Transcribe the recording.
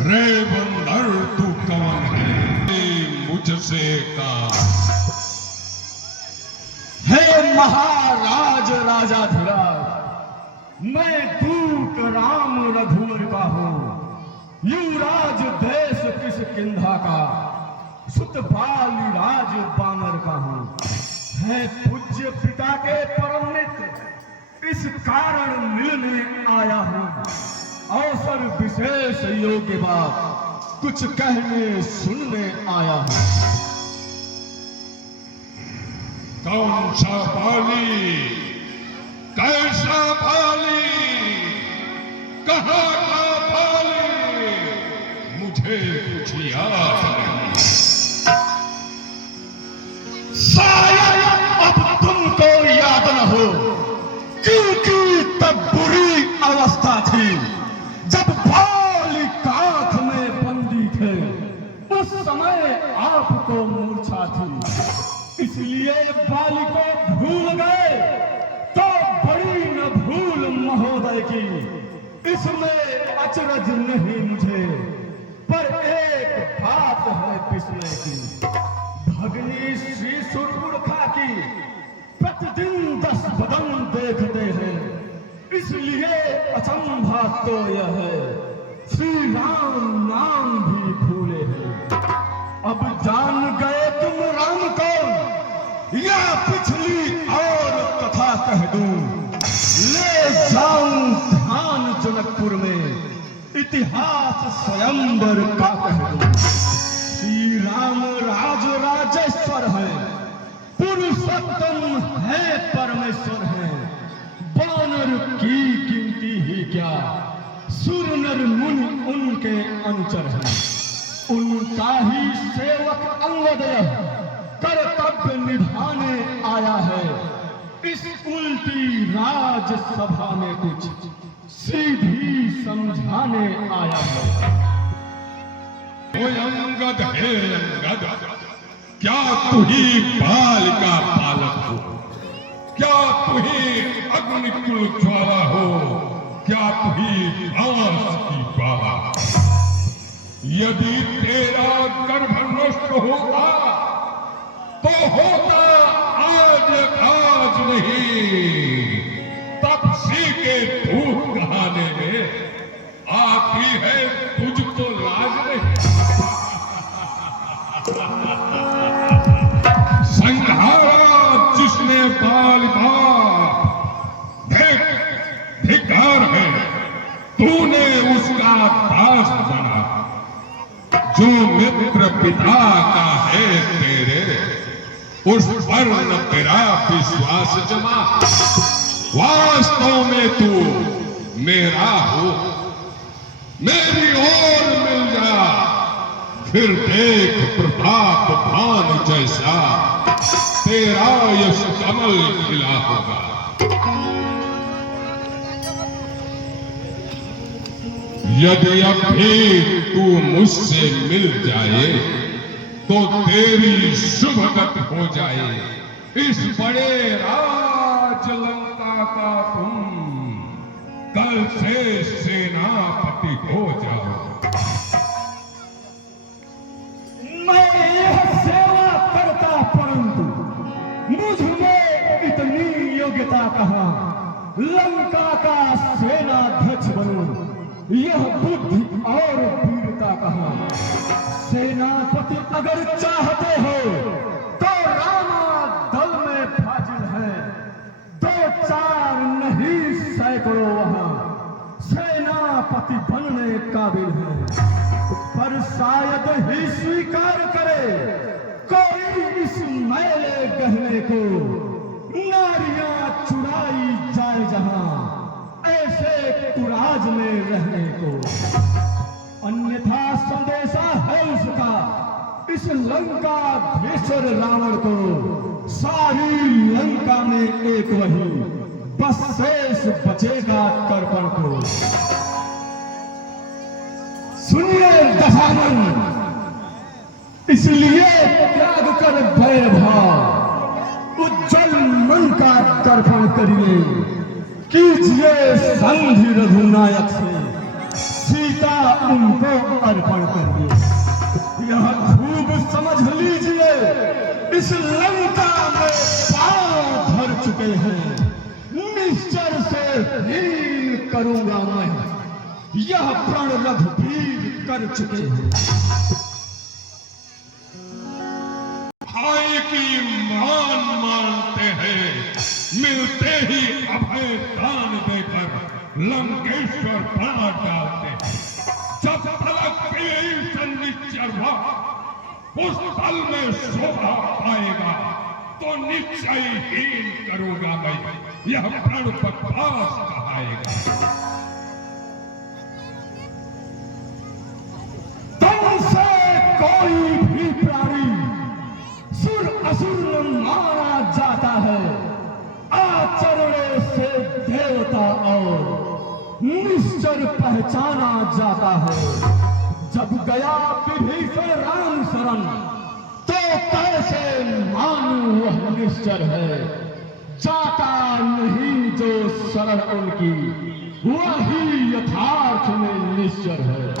रे बंदर तू कौन है मुझसे का? हे महाराज राजाधिराज, मैं दूत राम रघुवर का हूँ। युवराज देश किस किंधा का, सुत बाली राज बानर का हूँ। है पूज्य पिता के परम मित्र, इस कारण मिलने आया हूँ। अवसर विशेष योग्य बात कुछ कहने सुनने आया हूँ। कौन सा बाली, कैसा बाली, कहाँ का बाली, मुझे कुछ याद नहीं। शायद अब तुमको याद न हो, क्योंकि तब बुरी अवस्था थी जब बाली कांख में बंदी थे। उस समय आपको मूर्छा थी, इसलिए बाली को भूल गए। तो बड़ी न भूल महोदय की, इसमें अचरज नहीं मुझे, पर एक बात है पिसने की। भगनी श्री सुरपुरखा की प्रतिदिन 10 बदन देखते हैं, इसलिए अचंभा तो यह है श्री राम नाम भी भूले हैं। अब जान गए तुम राम कौन, या पिछली और कथा कह दूं? ले जाऊं ध्यान जनकपुर में, इतिहास स्वयंवर का कह दूं। श्री राम राज राजेश्वर है, पुरुषोत्तम है, परमेश्वर है। वानर की गिनती ही क्या, सुर नर मुनि उनके अनुचर हैं। उनका ही सेवक अंगद कर्तव्य निभाने आया है। इस उल्टी राजसभा में कुछ सीधी समझाने आया है। ओ अंगद है अंगद, क्या तू ही बाल का पालक हो? क्या तू ही अग्निकुल ज्वाला हो? क्या तू ही आस की बाला? यदि तेरा गर्भ नष्ट होता तो होता आज आज नहीं, तपसी के धूप कहाने में आती है तुझको लाज नहीं। संहारा जिसने बाल बाप, धिक्कार है तूने उसका दास बना। जो मित्र पिता का है तेरे, उस पर न तेरा विश्वास जमा। वास्तव में तू मेरा हो, मेरी ओर मिल जा, फिर देख प्रताप भान जैसा तेरा यश कमल खिला होगा। यदि अब भी तू मुझसे मिल जाए तो तेरी शुभ गति हो जाए। इस बड़े राज लंका का तुम कल से सेनापति हो जाओ। मैं यह सेवा करता, परंतु मुझ में इतनी योग्यता कहाँ? लंका का सेनाध्यक्ष बनूं, यह बुद्धि और वीरता कहाँ? सेनापति अगर चाहते हो तो रामा दल में फाजिल है, 2-4 नहीं सैकड़ों वहां सेनापति बनने काबिल है। पर शायद ही स्वीकार करे कोई इस मैले गहने को। नारियां चुराई जाए जहां, ऐसे कुराज में रहने को। अन्यथा संदेशा है उसका इस लंका धीश्वर रावण को। सारी लंका में एक वही बस शेष बचेगा कर्पण को। सुनिए दशानन, इसलिए त्याग कर वैर भाव, उज्जवल मन का तर्पण करिए। कीजिए संधि रघुनायक से, सीता उनको अर्पण करिए। यह खूब समझ लीजिए, इस लंका में पांव धर चुके हैं, निश्चर से हीन करूंगा मैं, यह प्रण रघुवीर कर चुके हैं। भाई की मान मानते हैं, मिलते ही अभय दान देकर लंकेश्वर पार डालते हैं। जब तलक निश्चर हुआ उस पल में शोभा पाएगा, तो निश्चय हीन करूंगा मैं, यह प्रण बकवास कहाएगा। तन से कोई भी प्राणी सुर असुर मारा जाता है, आचरण से देवता और निश्चर पहचाना जाता है। जब गया विभीषण राम शरण, तो कैसे मानूं वह निश्चर है, जाता नहीं जो शरण उनकी, वही यथार्थ में निश्चर है।